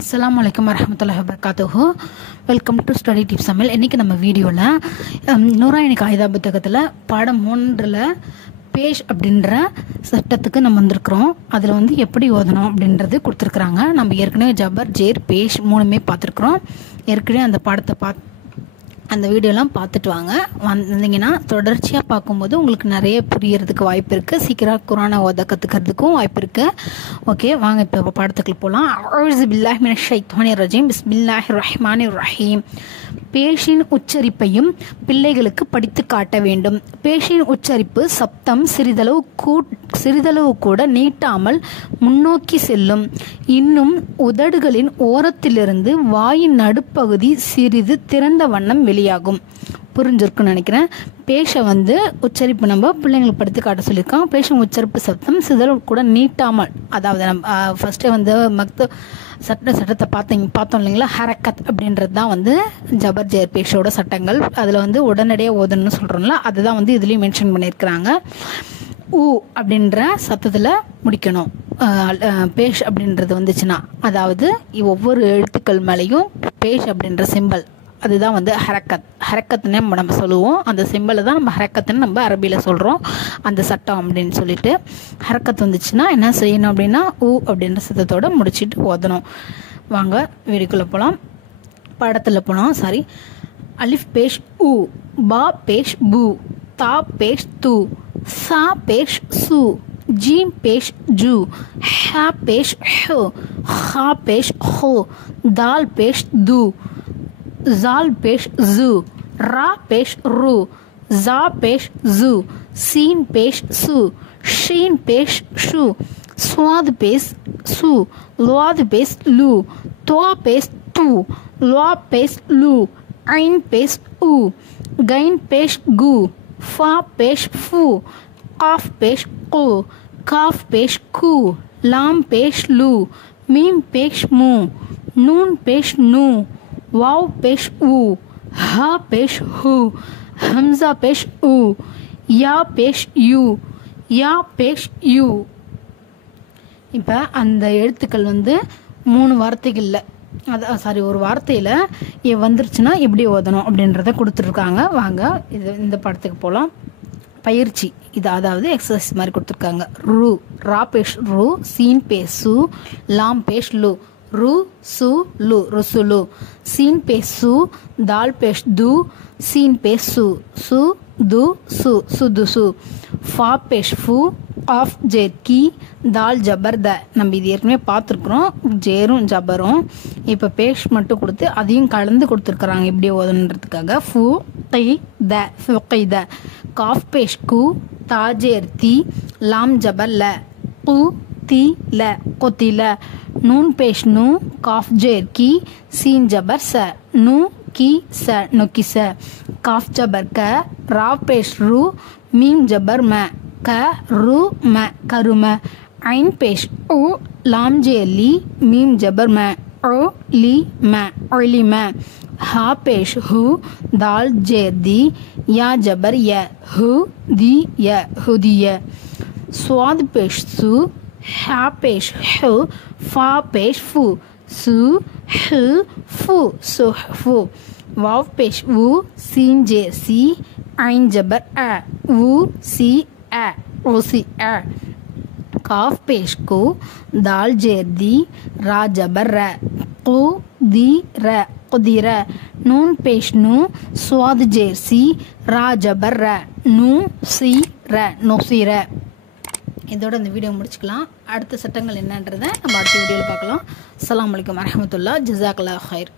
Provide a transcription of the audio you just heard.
Assalamualaikum warahmatullahi wabarakatuh. Welcome to Study Tips Samil. இன்னைக்கு நம்ம வீடியோல நூராயினி காயிதா புத்தகத்துல பாடம் 3ல பேஷ் அப்படின்ற சட்டத்துக்கு நம்ம வந்திருக்கிறோம். அதில் வந்து எப்படி ஓதணும் அப்படின்றது கொடுத்துருக்குறாங்க. நம்ம ஏற்கனவே ஜபர் ஜேர் பேஷ் மூணுமே பார்த்துருக்குறோம். ஏற்கனவே அந்த பாடத்தை அந்த வீடியோலாம் பார்த்துட்டு வாங்க. வந்தீங்கன்னா தொடர்ச்சியாக பார்க்கும்போது உங்களுக்கு நிறைய புரியறதுக்கு வாய்ப்பு இருக்குது. சீக்கிரம் குரானை ஓத கற்றுக்கிறதுக்கும் வாய்ப்பு இருக்குது. ஓகே, வாங்க இப்போ பாடத்துக்குள்ள போகலாம். அஊஸு பில்லாஹி மினஷ் ஷைத்தானிர் ரஜீம். பிஸ்மில்லாஹிர் ரஹ்மானிர் ரஹீம். பேஷின் உச்சரிப்பையும் பிள்ளைகளுக்கு படித்து காட்ட வேண்டும். பேஷின் உச்சரிப்பு சப்தம் சிறிதளவு கூட நீட்டாமல் முன்னோக்கி செல்லும். இன்னும் உதடுகளின் ஓரத்திலிருந்து வாயின் நடுப்பகுதி சிறிது திறந்த வண்ணம் வெளியாகும். புரிஞ்சிருக்குன்னு நினைக்கிறேன். பேஷை வந்து உச்சரிப்பு நம்ம பிள்ளைங்களுக்கு படித்து காட்ட சொல்லியிருக்கோம். பேஷின் உச்சரிப்பு சப்தம் சிறிதளவு கூட நீட்டாமல், அதாவது நம்ம ஃபர்ஸ்டே வந்து சட்டத்தை பார்த்தோம் இல்லைங்களா. ஹரக்கத் அப்படின்றது தான் வந்து ஜபர் ஜேர் பேஷோட சட்டங்கள். அதில் வந்து உடனடியாக ஓதணும்னு சொல்கிறோம்ல, அதுதான் வந்து இதுலேயும் மென்ஷன் பண்ணியிருக்கிறாங்க. ஊ அப்படின்ற சத்தத்தில் முடிக்கணும். பேஷ் அப்படின்றது வந்துச்சுன்னா, அதாவது ஒவ்வொரு எழுத்துக்கள் மேலேயும் பேஷ் அப்படின்ற சிம்பல், அதுதான் வந்து ஹரக்கத்துன்னு நம்ம சொல்லுவோம். அந்த சிம்பிளை தான் நம்ம ஹரக்கத்துன்னு நம்ம அரபியில் சொல்கிறோம். அந்த சட்டம் அப்படின்னு சொல்லிட்டு ஹரக்கத் வந்துச்சுன்னா என்ன செய்யணும் அப்படின்னா ஊ அப்படின்ற சத்தத்தோடு முடிச்சுட்டு ஓதணும். வாங்க வீடியோக்குள்ளே போகலாம். படத்தில் போகலாம். சாரி. அலிஃப் பேஷ் ஊ, பா பேஷ் பூ, தா பேஷ் தூ, சா பேஷ் சு, ஜீம் பேஷ் ஜூ, ஹா பேஷ் ஹோ, ஹா பேஷ் ஹோ, தால் பேஷ் தூ, जाल पेश जू, रा पेश रू, जा पेश जू, सीन पेश सू, शीन पेश शू, स्वाद पेश सू, लुआद पेश लू, तोआ पेश तू, लुआ पेश लू, आइन पेश ऊ, गैन पेश गू, फा पेश फू, काफ पेश को, काफ पेश कू, लाम पेश लू, मीम पेश मू, नून पेश नू, वाव पेश ऊ, हा पेश हु, हमजा पेश ऊ, या पेश यू, या पेश यू. இப்போ அந்த எழுத்துக்கள் வந்து 3 வார்த்தைகளில், ஒரு வார்த்தையில் வந்துருச்சுன்னா எப்படி ஓதணும் அப்படின்றத கொடுத்துருக்காங்க. வாங்க இந்த படத்துக்கு போகலாம். பயிற்சி இது, அதாவது எக்ஸசைஸ் மாதிரி கொடுத்துருக்காங்க. ரூ, ரா பேஷ் ரூ, சீன் பேஷ் சு, லாம் பேஷ் லு, रू सु लू, रुसुलू, सीन पे सु, दाल पेश दू, सीन पे सु, सु दू सु, सुदुसु, फा पेश फू, ஆஃப் ஜேர் கி, தால் ஜபர் த. நம்ம இது ஏற்கனவே பார்த்துருக்குறோம், ஜேரும் ஜபரும். இப்போ பேஷ் மட்டும் கொடுத்து அதையும் கலந்து கொடுத்துருக்குறாங்க எப்படி ஓதணுன்றதுக்காக. ஃபு கை த, ஃபுகை த, காஃப் பேஷ் கு, தாஜேர் தி, லாம் ஜபர் ல, கு தி ல, கொத்தில, नून पेश नू, काफ जेर की, सीन जबर स, नू की स, नुकी स, काफ जबर क, रा पेश रू, मीम जबर म, क रू म, करू म, आइन पेश उ, लाम जेर ली, मीम जबर म, ओ ली म, ओली म, हा पेश हु, दाल जेर दी, या जबर य, हु दी य, हुदी य, स्वाद पेश सु, हा पेश हु, फा पेश फू, सु हु फू, सुहफू, वाव पेश वू, सीन जे सी, आइन जबर अ, वू सी अ, ओसी अ, काफ पेश को, दाल जेर दी, रा जबर र, कु दी र, कुदीर, नून पेश नू, स्वाद जेर सी, रा जबर र, नू सी र, नोसीर. இதோட இந்த வீடியோ முடிச்சுக்கலாம். அடுத்த சட்டங்கள் என்னன்றதை நம்ம அடுத்த வீடியோவில் பார்க்கலாம். அஸ்ஸலாமு அலைக்கும் வரஹ்மத்துல்லாஹ். ஜஸாக்கல்லாஹு ஹைர்.